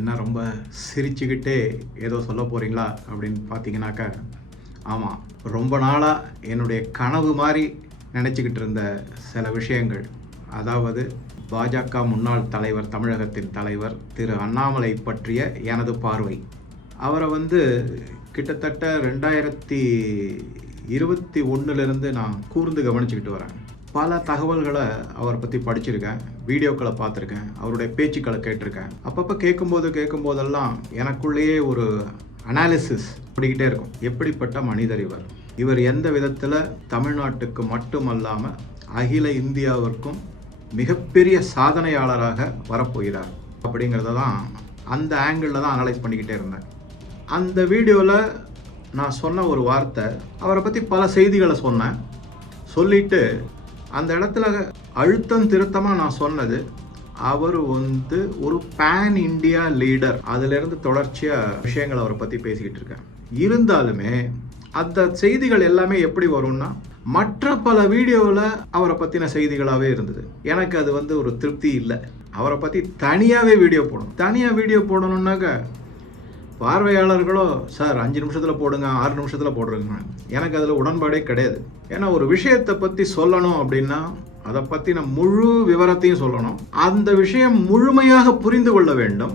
என்ன ரொம்ப சிரிச்சுக்கிட்டே ஏதோ சொல்ல போகிறீங்களா அப்படின்னு பார்த்தீங்கன்னாக்கா, ஆமாம், ரொம்ப நாளாக என்னுடைய கனவு மாதிரி நினச்சிக்கிட்டு இருந்த சில விஷயங்கள். அதாவது பாஜக முன்னாள் தலைவர், தமிழகத்தின் தலைவர் திரு அண்ணாமலை பற்றிய எனது பார்வை. அவரை கிட்டத்தட்ட 2021 நான் கூர்ந்து கவனிச்சுக்கிட்டு வரேன். பல தகவல்களை அவரை பற்றி படிச்சிருக்கேன், வீடியோக்களை பார்த்துருக்கேன், அவருடைய பேச்சுக்களை கேட்டிருக்கேன். அப்பப்போ கேட்கும்போதெல்லாம் எனக்குள்ளேயே ஒரு அனாலிசிஸ் பண்ணிக்கிட்டே இருக்கும். எப்படிப்பட்ட மனிதர் இவர், இவர் எந்த விதத்தில் தமிழ்நாட்டுக்கு மட்டுமல்லாமல் அகில இந்தியாவிற்கும் மிகப்பெரிய சாதனையாளராக வரப்போகிறார் அப்படிங்கிறத தான் அந்த ஆங்கிளில் தான் அனலைஸ் பண்ணிக்கிட்டே இருந்தேன். அந்த வீடியோவில் நான் சொன்ன ஒரு வார்த்தை, அவரை பற்றி பல செய்திகளை சொன்னேன். சொல்லிட்டு அந்த இடத்துல அழுத்தம் திருத்தமாக நான் சொன்னது, அவர் ஒரு பேன் இண்டியா லீடர். அதிலிருந்து தொடர்ச்சியாக விஷயங்கள் அவரை பற்றி பேசிக்கிட்டு இருக்கேன். இருந்தாலுமே அந்த செய்திகள் எல்லாமே எப்படி வரும்னா, மற்ற பல வீடியோவில் அவரை பற்றின செய்திகளாகவே இருந்தது. எனக்கு அது ஒரு திருப்தி இல்லை. அவரை பற்றி தனியாகவே வீடியோ போடணும். தனியாக வீடியோ போடணுன்னாக்க பார்வையாளர்களோ, சார் 5 நிமிஷத்தில் போடுங்க, 6 நிமிஷத்தில் போடுறேங்க. எனக்கு அதில் உடன்பாடே கிடையாது. ஏன்னா ஒரு விஷயத்தை பற்றி சொல்லணும் அப்படின்னா அதை பற்றின முழு விவரத்தையும் சொல்லணும். அந்த விஷயம் முழுமையாக புரிந்து கொள்ள வேண்டும்,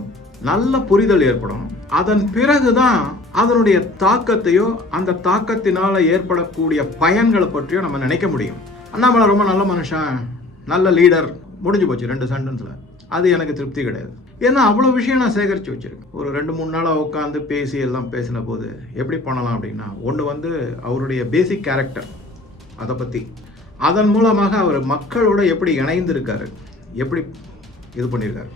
நல்ல புரிதல் ஏற்படணும். அதன் பிறகுதான் அதனுடைய தாக்கத்தையோ அந்த தாக்கத்தினால ஏற்படக்கூடிய பயன்களை பற்றியோ நம்ம நினைக்க முடியும். அண்ணாமலை ரொம்ப நல்ல மனுஷன், நல்ல லீடர், முடிஞ்சு போச்சு 2 சென்டென்ஸில். அது எனக்கு திருப்தி கிடையாது. ஏன்னா அவ்வளோ விஷயம் நான் சேகரித்து வச்சுருக்கேன். ஒரு 2-3 நாளாக உட்காந்து எல்லாம் பேசின போது எப்படி பண்ணலாம் அப்படின்னா, ஒன்று அவருடைய பேசிக் கேரக்டர், அதை பற்றி, அதன் மூலமாக அவர் மக்களோட எப்படி இணைந்திருக்காரு, எப்படி இது பண்ணியிருக்காரு.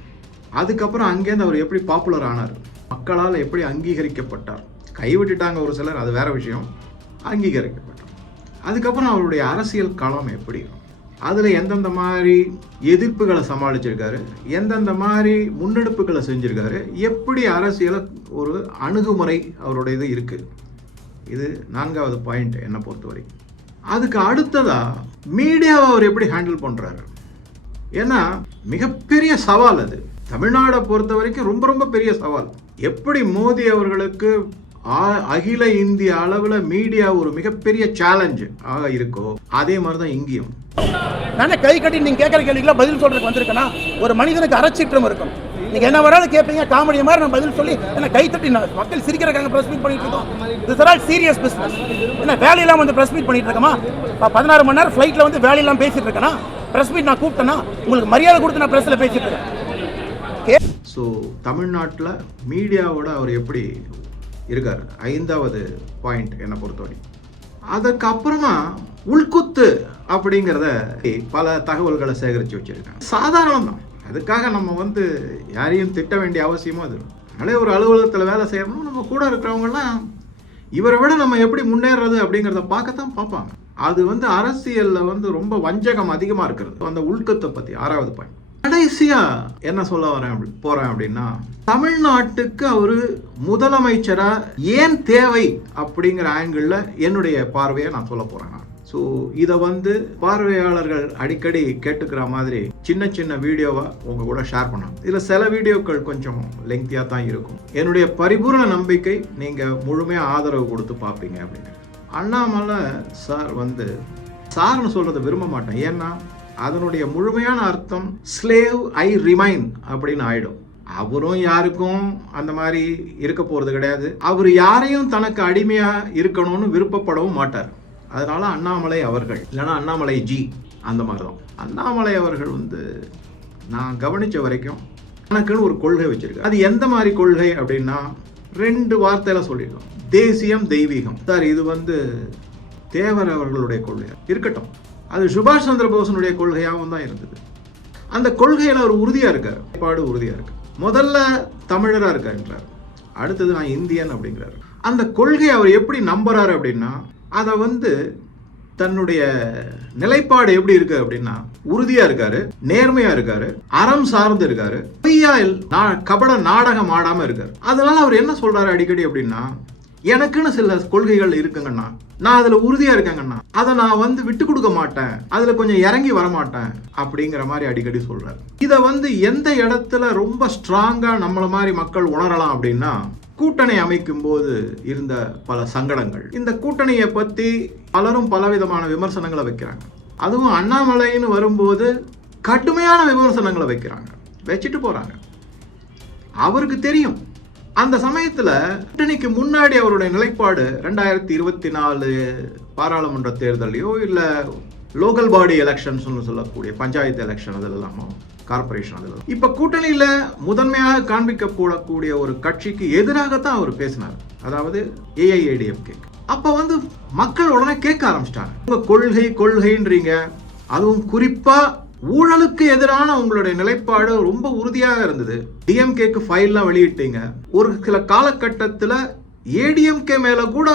அதுக்கப்புறம் அங்கேருந்து அவர் எப்படி பாப்புலர் ஆனார், மக்களால் எப்படி அங்கீகரிக்கப்பட்டார். கைவிட்டுட்டாங்க ஒரு சிலர், அது வேற விஷயம். அங்கீகரிக்கப்பட்டார். அதுக்கப்புறம் அவருடைய அரசியல் களம் எப்படி, அதில் எந்தெந்த மாதிரி எதிர்ப்புகளை சமாளிச்சிருக்காரு, எந்தெந்த மாதிரி முன்னெடுப்புகளை செஞ்சுருக்காரு, எப்படி அரசியலை ஒரு அணுகுமுறை அவருடைய இது இருக்குது. இது 4வது பாயிண்ட் என்னை பொறுத்தவரை. அதுக்கு அடுத்ததாக மீடியாவை அவர் எப்படி ஹேண்டில் பண்ணுறாரு. ஏன்னா மிகப்பெரிய சவால் அது. தமிழ்நாடை பொறுத்த வரைக்கும் ரொம்ப ரொம்ப பெரிய சவால். எப்படி மோடி அவர்களுக்கு அகில இந்திய அளவில் மீடியா ஒரு மிகப்பெரிய சேலஞ்சு ஆக இருக்கோ, அதே மாதிரி தான் இங்கேயும். நானே கை கட்டி நீங்கள் கேட்குற கேள்விக்கெல்லாம் பதில் சொல்றதுக்கு வந்திருக்கேன்னா, ஒரு மனிதனுக்கு அறச்சீற்றம் இருக்கும். நீங்கள் என்ன வராலும் கேட்பீங்க, காமெடி மாதிரி நான் பதில் சொல்லி என்ன கை தட்டி மக்கள் சிரிக்கிறக்காங்க ப்ரெஸ் மீட் பண்ணிட்டு இருக்கோம். This are all serious business. என்ன வேலையெல்லாம் ப்ரெஸ் மீட் பண்ணிட்டு இருக்கோமா? 16 மணி நேரம் ஃப்ளைட்டில் வேலையெல்லாம் பேசிட்டு இருக்கேன்னா, ப்ரெஸ் மீட் நான் கூப்பிட்டேன்னா உங்களுக்கு மரியாதை கொடுத்து நான் ப்ரெஸ்ஸில் பேசிட்டு இருக்கேன். ஸோ தமிழ்நாட்டில் மீடியாவோட அவர் எப்படி இருக்கார், 5வது பாயிண்ட் என்னை பொறுத்தவரை. அதுக்கப்புறமா உள்குத்து அப்படிங்கிறத பல தகவல்களை சேகரித்து வச்சிருக்காங்க. சாதாரணம் தான், அதுக்காக நம்ம யாரையும் திட்ட வேண்டிய அவசியமும் அது. அதனாலே ஒரு அலுவலகத்தில் வேலை செய்யணும், நம்ம கூட இருக்கிறவங்கலாம் இவரை விட நம்ம எப்படி முன்னேறது அப்படிங்கிறத பார்க்கத்தான் பார்ப்பாங்க. அது அரசியலில் ரொம்ப வஞ்சகம் அதிகமாக இருக்கிறது. அந்த உள்குத்தை பற்றி 6வது பாயிண்ட். கடைசியா என்ன சொல்ல போறேன் அப்படின்னா, தமிழ்நாட்டுக்கு அவரு முதலமைச்சரா ஏன் தேவை அப்படிங்கிற ஆங்கிள் என்னுடைய பார்வையை நான் சொல்ல போறேன். ஸோ இதை பார்வையாளர்கள் அடிக்கடி கேட்டுக்கிற மாதிரி சின்ன சின்ன வீடியோவா உங்க கூட ஷேர் பண்ணலாம். இதுல சில வீடியோக்கள் கொஞ்சம் லெங்க்தியா தான் இருக்கும். என்னுடைய பரிபூர்ண நம்பிக்கை நீங்க முழுமையா ஆதரவு கொடுத்து பார்ப்பீங்க அப்படின்னு. அண்ணாமலை சார் சார்னு சொல்றதை விரும்ப மாட்டேன். ஏன்னா அதனுடைய முழுமையான அர்த்தம் ஸ்லேவ் ஐ ரிமைன் அப்படின்னு ஆயிடும். அவரும் யாருக்கும் அந்த மாதிரி இருக்க போறது கிடையாது. அவர் யாரையும் தனக்கு அடிமையா இருக்கணும்னு விருப்பப்படவும் மாட்டார். அதனால அண்ணாமலை அவர்கள், இல்லைன்னா அண்ணாமலை ஜி, அந்த மாதிரி தான். அண்ணாமலை அவர்கள் நான் கவனிச்ச வரைக்கும் எனக்குன்னு ஒரு கொள்கை வச்சிருக்கு. அது எந்த மாதிரி கொள்கை அப்படின்னா, 2 வார்த்தையில சொல்லிடலாம். தேசியம், தெய்வீகம். சார் இது தேவர் அவர்களுடைய கொள்கை இருக்கட்டும், அது சுபாஷ் சந்திர போஸனுடைய கொள்கையாகவும் தான் இருந்தது. அந்த கொள்கையில் அவர் உறுதியாக இருக்கார், உறுதியாக இருக்கு. முதல்ல தமிழராக இருக்காருன்றார், அடுத்தது நான் இந்தியன் அப்படிங்கிறார். அந்த கொள்கையை அவர் எப்படி நம்புறாரு அப்படின்னா, அதை தன்னுடைய நிலைப்பாடு எப்படி இருக்கு அப்படின்னா, உறுதியா இருக்காரு, நேர்மையா இருக்காரு, அறம் சார்ந்து இருக்காரு, பொய்யா கபட நாடகம் ஆடாம இருக்காரு. அதனால அவர் என்ன சொல்றாரு அடிக்கடி அப்படின்னா, எனக்குன்னு சில கொள்கைகள் இருக்குங்கண்ணா, நான் அதுல உறுதியா இருக்கேங்கண்ணா, அதை நான் வந்து விட்டு கொடுக்க மாட்டேன், அதுல கொஞ்சம் இறங்கி வர மாட்டேன் அப்படிங்கிற மாதிரி அடிக்கடி சொல்றாரு. இதை வந்து எந்த இடத்துல ரொம்ப ஸ்ட்ராங்கா நம்மள மாதிரி மக்கள் உணரலாம் அப்படின்னா, கூட்டணி அமைக்கும் போது இருந்த பல சங்கடங்கள். இந்த கூட்டணியை பத்தி பலரும் பலவிதமான விமர்சனங்களை வைக்கிறாங்க. அதுவும் அண்ணாமலைன்னு வரும்போது கடுமையான விமர்சனங்களை வைக்கிறாங்க, வச்சுட்டு போறாங்க. அவருக்கு தெரியும் அந்த சமயத்துல கூட்டணிக்கு முன்னாடி அவருடைய நிலைப்பாடு 2024 பாராளுமன்ற தேர்தலையோ இல்ல லோக்கல் பாடி எலெக்ஷன்ஸ் சொல்லக்கூடிய பஞ்சாயத்து எலெக்ஷன் அதெல்லாமோ கார்பரேஷன் அதெல்லாம், இப்ப கூட்டணியில முதன்மையாக காண்பிக்கப்படக்கூடிய ஒரு கட்சிக்கு எதிராகத்தான் அவர் பேசினார், அதாவது ஏஐஏடிஎம்கே. அப்ப வந்து மக்கள் உடனே கேட்க ஆரம்பிச்சிட்டாங்க, உங்க கொள்கை கொள்கைன்றீங்க, அதுவும் குறிப்பா ஊழலுக்கு எதிரான உங்களுடைய நிலைப்பாடு ரொம்ப உறுதியாக இருந்தது, டிஎம்கேக்கு ஃபைல்லாம் வெளியிட்டீங்க, ஒரு சில காலகட்டத்தில் ஏடிஎம்கே மேல கூட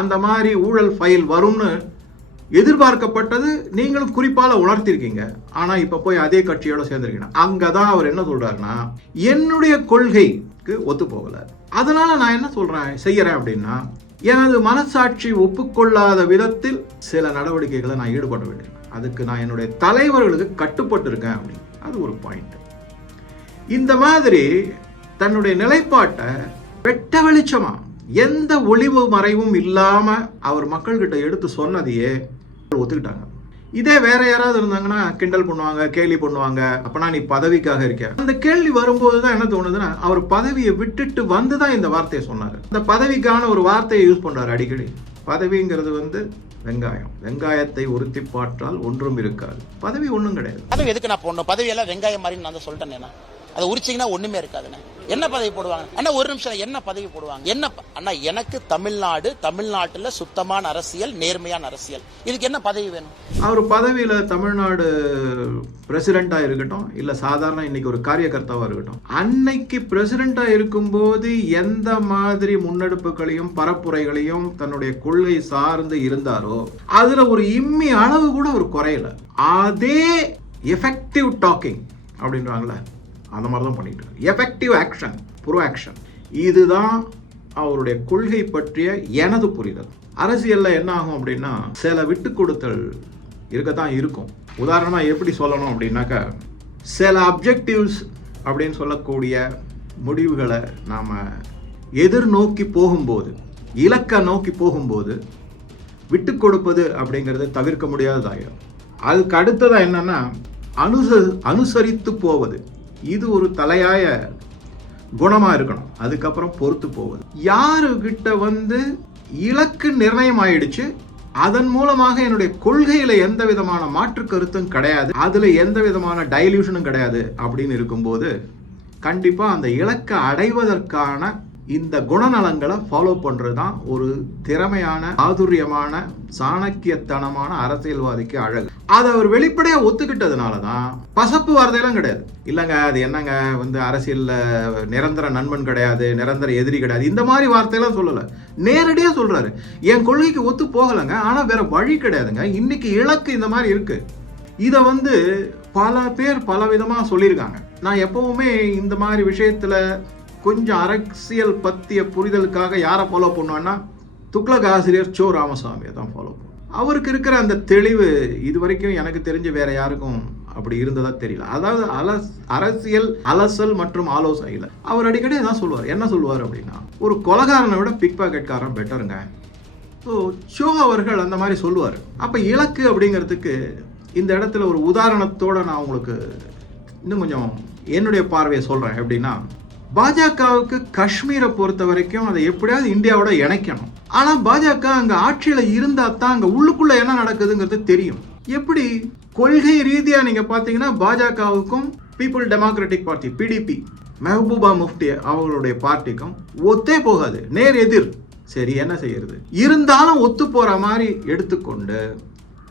அந்த மாதிரி ஊழல் ஃபைல் வரும்னு எதிர்பார்க்கப்பட்டது, நீங்களும் குறிப்பால உணர்த்திருக்கீங்க. ஆனா இப்ப போய் அதே கட்சியோட சேர்ந்திருக்கீங்க. அங்கதான் அவர் என்ன சொல்றாருன்னா, என்னுடைய கொள்கைக்கு ஒத்து போகல, அதனால நான் என்ன செய்யறேன் அப்படின்னா, எனது மனசாட்சி ஒப்புக்கொள்ளாத விதத்தில் சில நடவடிக்கைகளை நான் ஈடுபட வேண்டியிருக்கேன், அதுக்கு நான் என்னுடைய தலைவர்களுக்கு கட்டுப்பட்டு இருக்கேன் அப்படின்னு. அது ஒரு பாயிண்ட். இந்த மாதிரி தன்னுடைய நிலைப்பாட்டை வெட்ட வெளிச்சமா எந்த ஒளிவு மறைவும் இல்லாம அவர் மக்கள்கிட்ட எடுத்து சொன்னதையே ஒத்துக்கிட்டாங்க. இதே வேற யாராவது இருந்தாங்கன்னா கிண்டல் பண்ணுவாங்க, கேலி பண்ணுவாங்க, அப்பனா நீ பதவிக்காக இருக்க. அந்த கேள்வி வரும்போதுதான் என்ன தோணுதுன்னா, அவர் பதவியை விட்டுட்டு வந்துதான் இந்த வார்த்தையை சொன்னாரு. இந்த பதவிக்கான ஒரு வார்த்தையை யூஸ் பண்றாரு அடிக்கடி. பதவிங்கிறது வந்து வெங்காயம், வெங்காயத்தை உறுத்தி பாற்றால் ஒன்றும் இருக்காது, பதவி ஒன்றும் கிடையாது. பதவி எதுக்கு நான் போடணும், பதவி எல்லாம் வெங்காயம் மாதிரி நான் சொல்லிட்டேன், அதை உரிச்சிங்கன்னா ஒண்ணுமே இருக்காதுண்ணே. என்ன பதவி போடுவாங்க அண்ணா, ஒரு நிமிஷம், என்ன பதவி போடுவாங்க என்ன அண்ணா? எனக்கு தமிழ்நாட்டுல சுத்தமான அரசியல், நேர்மையான அரசியல், இதுக்கு என்ன பதவி வேணும்? அவர் பதவியில தமிழ்நாடு பிரசிடென்டா இருக்கட்டும், இல்ல சாதாரண இன்னைக்கு ஒரு காரியகர்த்தாவா இருக்கட்டும், அன்னைக்கு பிரசிடென்டா இருக்கும்போது எந்த மாதிரி முன்னெடுப்புகளையும் பரப்புரைகளையும் தன்னுடைய கொள்கை சார்ந்து இருந்தாரோ அதுல ஒரு இம்மி அளவு கூட ஒரு குறையல. அதே எஃபெக்டிவ் டாக்கிங் அப்படின்றாங்களே, அந்த மாதிரி தான் பண்ணிட்டு இருக்கு. எஃபெக்டிவ் ஆக்ஷன், ப்ரோ ஆக்ஷன், இதுதான் அவருடைய கொள்கை பற்றிய எனது புரிதல். அரசியல்ல என்ன ஆகும் அப்படின்னா, சில விட்டு கொடுத்தல் இருக்கத்தான் இருக்கும். உதாரணமா எப்படி சொல்லணும் அப்படின்னாக்கா, சில அப்ஜெக்டிவ்ஸ் அப்படின்னு சொல்லக்கூடிய முடிவுகளை நாம எதிர்நோக்கி போகும்போது, இலக்க நோக்கி போகும்போது விட்டு கொடுப்பது அப்படிங்கிறது தவிர்க்க முடியாததாயிரும். அதுக்கு அடுத்ததா என்னன்னா, அனுசரித்து போவது, இது ஒரு தலையாய குணமா இருக்கணும். அதுக்கப்புறம் பொறுத்து போவது. யாருகிட்ட வந்து இலக்கு நிர்ணயம் ஆயிடுச்சு, அதன் மூலமாக என்னுடைய கொள்கையில எந்த விதமான மாற்று கருத்தும் கிடையாது, அதுல எந்த விதமான டைல்யூஷனும் கிடையாது அப்படின்னு இருக்கும்போது, கண்டிப்பா அந்த இலக்கை அடைவதற்கான இந்த குணநலங்களை ஃபாலோ பண்றதுதான் ஒரு திறமையான, ஆதுரியமான, சாணக்கியத்தனமான அரசியல்வாதிக்கு அழகு. அதை அவர் வெளிப்படையா ஒத்துக்கிட்டதுனாலதான் பசப்பு வார்த்தையெல்லாம் கிடையாது. இல்லைங்க அது என்னங்க வந்து அரசியல்ல நிரந்தர நண்பன் கிடையாது, நிரந்தர எதிரி கிடையாது, இந்த மாதிரி வார்த்தையெல்லாம் சொல்லல. நேரடியா சொல்றாரு, என் கொள்கைக்கு ஒத்து போகலைங்க, ஆனா வேற வழி கிடையாதுங்க, இன்னைக்கு இலக்கு இந்த மாதிரி இருக்கு. இதை வந்து பல பேர் பல விதமா சொல்லியிருக்காங்க. நான் எப்பவுமே இந்த மாதிரி விஷயத்துல கொஞ்சம் அரசியல் பத்திய புரிதலுக்காக யாரை ஃபாலோ பண்ணுவேன்னா, துக்ளக் ஆசிரியர் சோ ராமசாமியை தான் ஃபாலோ பண்ணுவேன். அவருக்கு இருக்கிற அந்த தெளிவு இது வரைக்கும் எனக்கு தெரிஞ்சு வேற யாருக்கும் அப்படி இருந்ததா தெரியல. அதாவது அரசியல் அலசல் மற்றும் ஆலோசனையில் அவர் அடிக்கடி தான் சொல்லுவார். என்ன சொல்லுவார் அப்படின்னா, ஒரு கொலைகாரனை விட பிக் பாக்கெட்காரன் பெட்டருங்க. ஸோ ஷோ அவர்கள் அந்த மாதிரி சொல்லுவார். அப்போ இலக்கு அப்படிங்கிறதுக்கு இந்த இடத்துல ஒரு உதாரணத்தோட நான் உங்களுக்கு இன்னும் கொஞ்சம் என்னுடைய பார்வையை சொல்றேன். எப்படின்னா, பாஜகவுக்கு காஷ்மீரை பொறுத்த வரைக்கும் அதை எப்படியாவது இந்தியாவோட இணைக்கணும். ஆனா பாஜக அங்க ஆட்சியில இருந்தா தான் அங்க உள்ளுக்குள்ள என்ன நடக்குதுங்கிறது தெரியும். எப்படி கொள்கை ரீதியா நீங்க பாத்தீங்கன்னா, பாஜகவுக்கும் people democratic party PDP Mehbooba Mufti அவங்களுடைய பார்ட்டிக்கும் ஒத்தே போகாது, நேர் எதிர். சரி, என்ன செய்யறது? இருந்தாலும் ஒத்து போற மாதிரி எடுத்துக்கொண்டு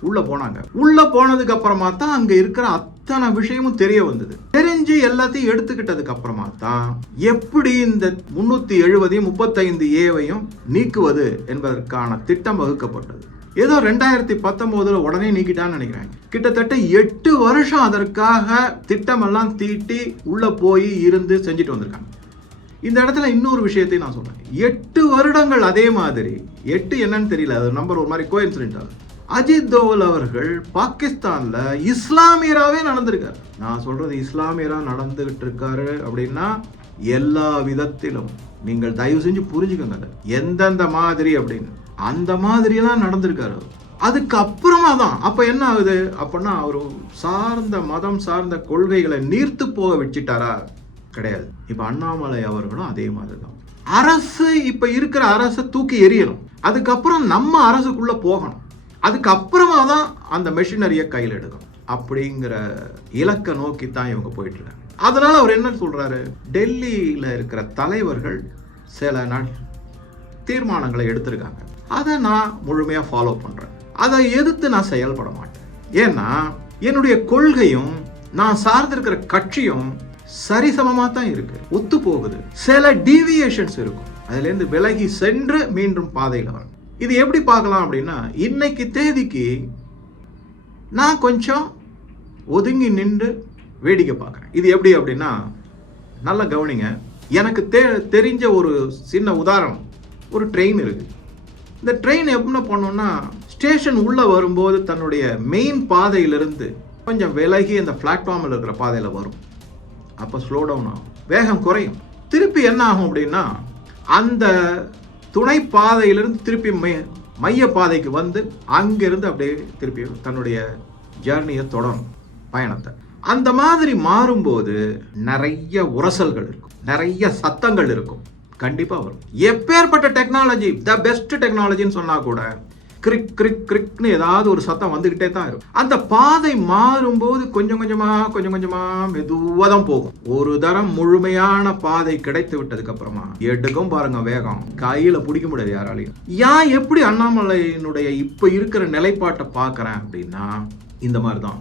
உள்ள போனாங்க. உள்ள போனதுக்கு அப்புறமா தான் அங்க இருக்கிற அத்தனை விஷயமும் தெரிய வந்தது. தெரிஞ்சு எல்லாத்தையும் எடுத்துக்கிட்டதுக்கு அப்புறமா தான் எப்படி இந்த 370 35A நீக்குவது என்பதற்கான திட்டம் வகுக்கப்பட்டது. ஏதோ 2019 உடனே நீக்கிட்டான்னு நினைக்கிறேன். கிட்டத்தட்ட 8 வருஷம் அதற்காக திட்டமெல்லாம் தீட்டி உள்ள போய் இருந்து செஞ்சுட்டு வந்திருக்காங்க. இந்த இடத்துல இன்னொரு விஷயத்தை நான் சொல்றேன். 8 வருடங்கள் அதே மாதிரி, 8 என்னன்னு தெரியல, அது நம்பர் ஒரு மாதிரி கோஇன்சிடென்ட். அஜித் தோவல் அவர்கள் பாகிஸ்தான்ல இஸ்லாமியராகவே நடந்திருக்காரு. நான் சொல்றது இஸ்லாமியரா நடந்துகிட்டு இருக்காரு அப்படின்னா எல்லா விதத்திலும் நீங்கள் தயவு செஞ்சு புரிஞ்சுக்கோங்க எந்தெந்த மாதிரி அப்படின்னு. அந்த மாதிரியெல்லாம் நடந்திருக்காரு. அதுக்கு அப்புறமா தான் அப்ப என்ன ஆகுது அப்படின்னா அவர் சார்ந்த மதம் சார்ந்த கொள்கைகளை நீர்த்து போக வச்சுட்டாரா? கிடையாது. இப்ப அண்ணாமலை அவர்களும் அதே மாதிரி தான். அரசு இப்ப இருக்கிற அரசை தூக்கி எறியணும், அதுக்கப்புறம் நம்ம அரசுக்குள்ள போகணும், அதுக்கப்புறமா தான் அந்த மெஷினரியை கையில் எடுக்கணும் அப்படிங்கிற இலக்கை நோக்கி தான் இவங்க போயிட்டு இருக்காங்க. அதனால அவர் என்ன சொல்றாரு, டெல்லியில இருக்கிற தலைவர்கள் சில தீர்மானங்களை எடுத்திருக்காங்க, அதை நான் முழுமையா ஃபாலோ பண்றேன், அதை எதிர்த்து நான் செயல்பட மாட்டேன். ஏன்னா என்னுடைய கொள்கையும் நான் சார்ந்திருக்கிற கட்சியும் சரிசமமா தான் இருக்கு, ஒத்து போகுது. சில டீவியேஷன்ஸ் இருக்கும், அதுல இருந்து விலகி சென்று மீண்டும் பாதையில வரும். இது எப்படி பார்க்கலாம் அப்படின்னா, இன்னைக்கு தேதிக்கு நான் கொஞ்சம் ஒதுங்கி நின்று வேடிக்கை பார்க்குறேன். இது எப்படி அப்படின்னா, நல்லா கவனிங்க. எனக்கு தெரிஞ்ச ஒரு சின்ன உதாரணம், ஒரு ட்ரெயின் இருக்கு. இந்த ட்ரெயின் என்ன பண்ணோம்னா, ஸ்டேஷன் உள்ள வரும்போது தன்னுடைய மெயின் பாதையிலிருந்து கொஞ்சம் விலகி அந்த பிளாட்ஃபார்மில் இருக்கிற பாதையில் வரும். அப்போ ஸ்லோ டவுன் ஆகும், வேகம் குறையும். திருப்பி என்ன ஆகும் அப்படின்னா, அந்த துணை பாதையிலிருந்து திருப்பி மைய பாதைக்கு வந்து அங்கிருந்து அப்படியே திருப்பி தன்னுடைய ஜர்னியை தொடரும், பயணத்தை. அந்த மாதிரி மாறும்போது நிறைய உரசல்கள் இருக்கும், நிறைய சத்தங்கள் இருக்கும், கண்டிப்பா வரும். எப்பேற்பட்ட டெக்னாலஜி, த பெஸ்ட் டெக்னாலஜின்னு சொன்னா கூட கிரிக் கிரிக் கிரிக்னு ஏதாவது ஒரு சத்தம் வந்துகிட்டே தான் இருக்கும். அந்த பாதை மாறும்போது கொஞ்சம் கொஞ்சமா மெதுவாக தான் போகும். ஒரு தரம் முழுமையான பாதை கிடைத்து விட்டதுக்கு அப்புறமா எடுக்கும் பாருங்க வேகம், கையில பிடிக்க முடியாது யாராலையும். எப்படி அண்ணாமலையினுடைய இப்ப இருக்கிற நிலைப்பாட்டை பார்க்கறேன் அப்படின்னா, இந்த மாதிரி தான்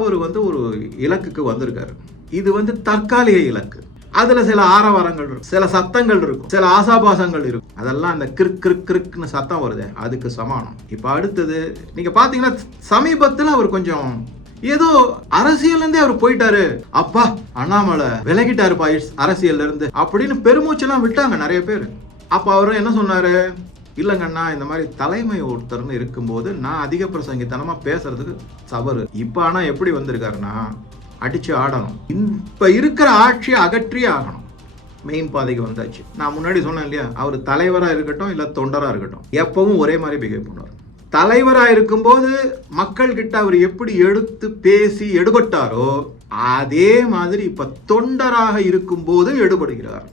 அவர் ஒரு இலக்குக்கு வந்திருக்காரு. இது தற்காலிக இலக்கு. அதுல சில ஆரவாரங்கள் இருக்கும், சில சத்தங்கள் இருக்கும், சில ஆசாபாசங்கள் இருக்கும். அதெல்லாம் அந்த கிரிக் கிரிக் கிரிக்னு சத்தம் வருது, அதுக்கு சமானம். இப்ப அடுத்தது நீங்க பாத்தீங்கன்னா, சமீபத்துல அவர் கொஞ்சம் ஏதோ அரசியல் இருந்தே அவர் போயிட்டாரு, அப்பா அண்ணாமலை விலகிட்டாருப்பா அரசியல்ல இருந்து அப்படின்னு பெருமூச்செல்லாம் விட்டாங்க நிறைய பேர். அப்ப அவரு என்ன சொன்னாரு, இல்லங்கண்ணா, இந்த மாதிரி தலைமை ஒருத்தர்னு இருக்கும்போது நான் அதிக பிரசங்கித்தனமா பேசுறதுக்கு தவறு. இப்ப ஆனா எப்படி வந்திருக்காருன்னா, அடிச்சு ஆடணும், இப்ப இருக்கிற ஆட்சியை அகற்றியே ஆகணும், மெயின் பாதைக்கு வந்தாச்சு. நான் முன்னாடி சொன்னேன் இல்லையா, அவர் தலைவரா இருக்கட்டும் இல்ல தொண்டரா இருக்கட்டும், எப்பவும் ஒரே மாதிரி பிஹேவ் பண்ணுவார். தலைவரா இருக்கும்போது மக்கள் கிட்ட அவர் எப்படி எடுத்து பேசி எடுபட்டாரோ அதே மாதிரி இப்ப தொண்டராக இருக்கும் போது எடுபடுகிறார்.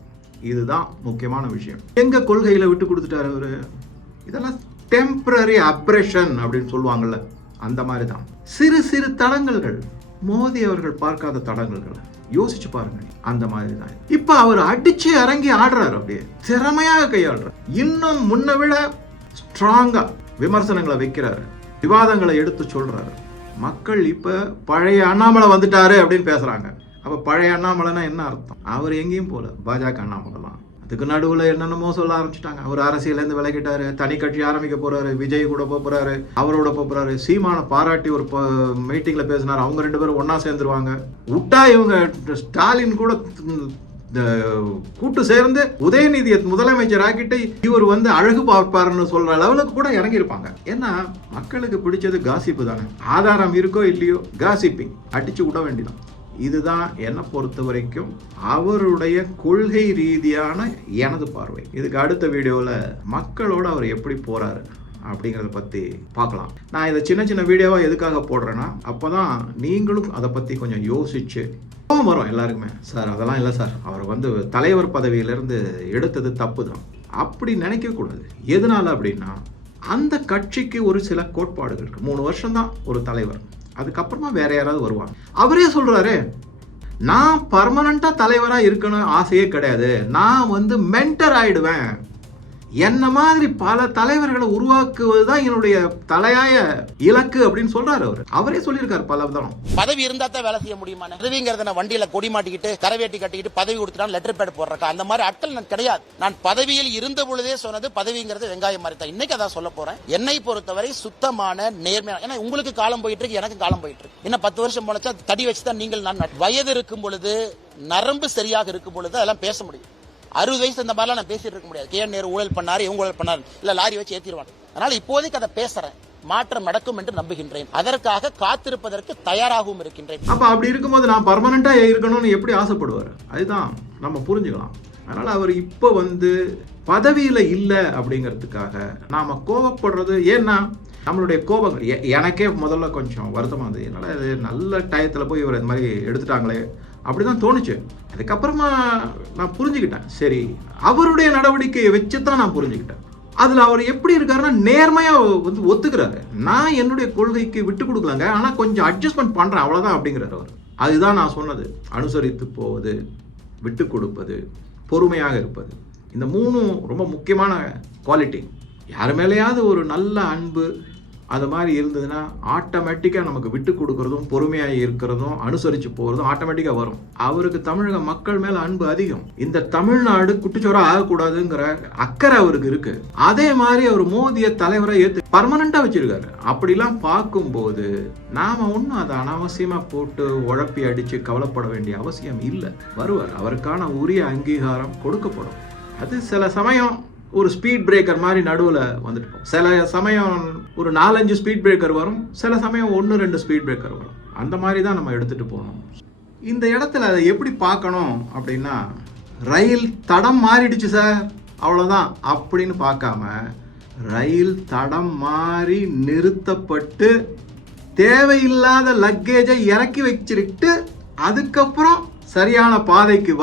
இதுதான் முக்கியமான விஷயம். எங்க கொள்கையில விட்டு கொடுத்துட்டாரு அவரு. இதெல்லாம் டெம்பரரி அப்ரேஷன் அப்படின்னு சொல்லுவாங்கல்ல, அந்த மாதிரி தான். சிறு சிறு தடங்கல்கள், மோடி அவர்கள் பார்க்காத தடங்கல்களை யோசிச்சு பாருங்க, அந்த மாதிரி தான். இப்ப அவர் அடிச்சு இறங்கி ஆடுறாரு, அப்படியே திறமையாக கையாடுறாரு. இன்னும் முன்ன விட ஸ்ட்ராங்கா விமர்சனங்களை வைக்கிறாரு, விவாதங்களை எடுத்து சொல்றாரு. மக்கள் இப்ப பழைய அண்ணாமலை வந்துட்டாரு அப்படின்னு பேசுறாங்க. அப்ப பழைய அண்ணாமலைன்னா என்ன அர்த்தம்? அவர் எங்கேயும் போல, பாஜக அண்ணாமலை தான். அதுக்கு நடுவுல என்னென்னமோ சொல்ல ஆரம்பிச்சுட்டாங்க. அவர் அரசியல இருந்து விலகிட்டாரு, தனி கட்சி ஆரம்பிக்க போறாரு, விஜய் கூட போறாரு, அவரோட போறாரு. சீமான பாராட்டி ஒரு மீட்டிங்ல பேசினாரு, அவங்க 2 பேரும் ஒன்னா சேர்ந்துருவாங்க. விட்டா இவங்க ஸ்டாலின் கூட கூட்டு சேர்ந்து உதயநிதியை முதலமைச்சர் ஆக்கிட்டு இவர் அழகு பார்ப்பாருன்னு சொல்ற லெவலுக்கு கூட இறங்கி இருப்பாங்க. ஏன்னா மக்களுக்கு பிடிச்சது காசிப்பு தானே, ஆதாரம் இருக்கோ இல்லையோ காசிப்பிங் அடிச்சு விட வேண்டியதான். இதுதான் என்னை பொறுத்த வரைக்கும் அவருடைய கொள்கை ரீதியான எனது பார்வை. இதுக்கு அடுத்த வீடியோவில் மக்களோட அவர் எப்படி போறாரு அப்படிங்கிறத பற்றி பார்க்கலாம். நான் இதை சின்ன சின்ன வீடியோவாக எதுக்காக போடுறேன்னா, அப்போ தான் நீங்களும் அதை பற்றி கொஞ்சம் யோசிச்சு கோபம் வரும் எல்லாருக்குமே. சார் அதெல்லாம் இல்லை சார், அவர் தலைவர் பதவியிலிருந்து எடுத்தது தப்பு தான் அப்படி நினைக்கக்கூடாது. எதனால அப்படின்னா, அந்த கட்சிக்கு ஒரு சில கோட்பாடுகள் இருக்கு. 3 வருஷம் தான் ஒரு தலைவர், அதுக்கப்புறமா வேற யாராவது வருவாங்க. அவரே சொல்றாரு, நான் பர்மனண்டா தலைவரா இருக்கணும் ஆசையே கிடையாது, நான் மென்டர் ஆயிடுவேன். என்ன மாதிரி பல தலைவர்களை உருவாக்குவதுதான் என்னுடைய தலையாய இலக்கு அப்படின்னு சொல்றாரு அவரு. அவரே சொல்லியிருக்காரு பல விதம். பதவி இருந்தா தான் வேலை செய்ய முடியுமா? பதவிங்கிறத வண்டியில கொடி மாட்டிக்கிட்டு கரவேட்டி கட்டிக்கிட்டு பதவி கொடுத்துட்டான் லெட்டர் பேட் போடுறக்கா, அந்த மாதிரி ஆட்கள் நான் கிடையாது. நான் பதவியில் இருந்த பொழுதே சொன்னது, பதவிங்கிறது வெங்காயம் மாதிரி தான். இன்னைக்கு அதான் சொல்ல போறேன். என்னை பொறுத்தவரை சுத்தமான நேர்மையான, ஏன்னா உங்களுக்கு காலம் போயிட்டு இருக்கு, எனக்கு காலம் போயிட்டு இருக்கு. இன்னும் 10 வருஷம் போனச்சா தடி வச்சுதான் நீங்கள் நான் வயது இருக்கும் பொழுது, நரம்பு சரியாக இருக்கும் பொழுது அதெல்லாம் பேச முடியும். 60 வயசு இந்த மாதிரிலாம் நான் பேசிட்டு இருக்க முடியாது. KN நேரு ஊழல் பண்ணாரு, இவங்க ஊழல் பண்ணாரு, இல்ல லாரி வச்சு ஏத்திடுவாங்க. அதனால இப்போதைக்கு அதை பேசுறேன். மாற்றம் நடக்கும் என்று நம்புகின்றேன். அதற்காக காத்திருப்பதற்கு தயாராகவும் இருக்கின்றேன். அப்ப அப்படி இருக்கும்போது நான் பர்மனண்டா இருக்கணும்னு எப்படி ஆசைப்படுவார்? அதுதான் நம்ம புரிஞ்சுக்கலாம். அதனால அவர் இப்போ பதவியில இல்லை அப்படிங்கிறதுக்காக நாம கோபப்படுறது. ஏன்னா நம்மளுடைய கோபங்கள் எனக்கே முதல்ல கொஞ்சம் வருத்தமா இருந்தது. என்னால் அது நல்ல டயத்துல போய் இவர் இந்த மாதிரி எடுத்துட்டாங்களே அப்படிதான் தோணுச்சு. அதுக்கப்புறமா நான் புரிஞ்சுக்கிட்டேன். சரி, அவருடைய நடவடிக்கையை வச்சு தான் நான் புரிஞ்சுக்கிட்டேன். அதில் அவர் எப்படி இருக்காருன்னா நேர்மையாக ஒத்துக்கிறாரு. நான் என்னுடைய கொள்கைக்கு விட்டு கொடுக்கலாங்க, ஆனால் கொஞ்சம் அட்ஜஸ்ட்மெண்ட் பண்ணுறேன் அவ்வளோதான் அப்படிங்கிறார் அவர். அதுதான் நான் சொன்னது. அனுசரித்து போவது, விட்டு கொடுப்பது, பொறுமையாக இருப்பது, இந்த 3 ரொம்ப முக்கியமான குவாலிட்டி. யார் மேலேயாவது ஒரு நல்ல அன்பு அது மாதிரி இருந்ததுன்னா ஆட்டோமேட்டிக்காக நமக்கு விட்டு கொடுக்கறதும் பொறுமையாக இருக்கிறதும் அனுசரித்து போகிறதும் ஆட்டோமேட்டிக்காக வரும். அவருக்கு தமிழக மக்கள் மேலே அன்பு அதிகம். இந்த தமிழ்நாடு குட்டிச்சோரா ஆகக்கூடாதுங்கிற அக்கறை அவருக்கு இருக்கு. அதே மாதிரி அவர் மோதிய தலைவரை ஏற்று பர்மனண்டா வச்சிருக்காரு. அப்படிலாம் பார்க்கும்போது நாம ஒன்றும் அதை அனாவசியமாக போட்டு உழப்பி அடித்து கவலைப்பட வேண்டிய அவசியம் இல்லை. வருவார், அவருக்கான உரிய அங்கீகாரம் கொடுக்கப்படும். அது சில சமயம் ஒரு ஸ்பீட் பிரேக்கர் மாதிரி நடுவில் வந்துட்டு, சில சமயம் ஒரு 4-5 ஸ்பீட் பிரேக்கர் வரும், சில சமயம் 1-2 ஸ்பீட் பிரேக்கர் வரும். அந்த மாதிரி தான் நம்ம எடுத்துகிட்டு போகணும். இந்த இடத்துல அதை எப்படி பார்க்கணும் அப்படின்னா, ரயில் தடம் மாறிடுச்சு சார் அவ்வளோதான் அப்படின்னு பார்க்காம, ரயில் தடம் மாறி நிறுத்தப்பட்டு தேவையில்லாத லக்கேஜை இறக்கி வச்சிருட்டு அதுக்கப்புறம் சரியான பாதைக்கு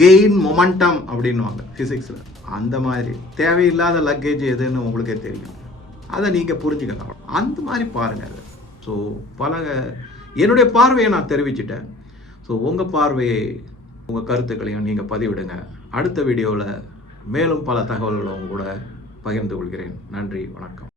கெயின் மொமெண்டம் அப்படின்வாங்க ஃபிசிக்ஸில். அந்த மாதிரி தேவையில்லாத லக்கேஜ் எதுன்னு உங்களுக்கே தெரியும். அதை நீங்கள் புரிஞ்சுக்கலாம். அந்த மாதிரி பாருங்கள் அதை. ஸோ என்னுடைய பார்வையை நான் தெரிவிச்சிட்டேன். ஸோ உங்கள் பார்வையை, உங்கள் கருத்துக்களையும் நீங்கள் பதிவிடுங்க. அடுத்த வீடியோவில் மேலும் பல தகவல்களை உங்க கூட பகிர்ந்து கொள்கிறேன். நன்றி, வணக்கம்.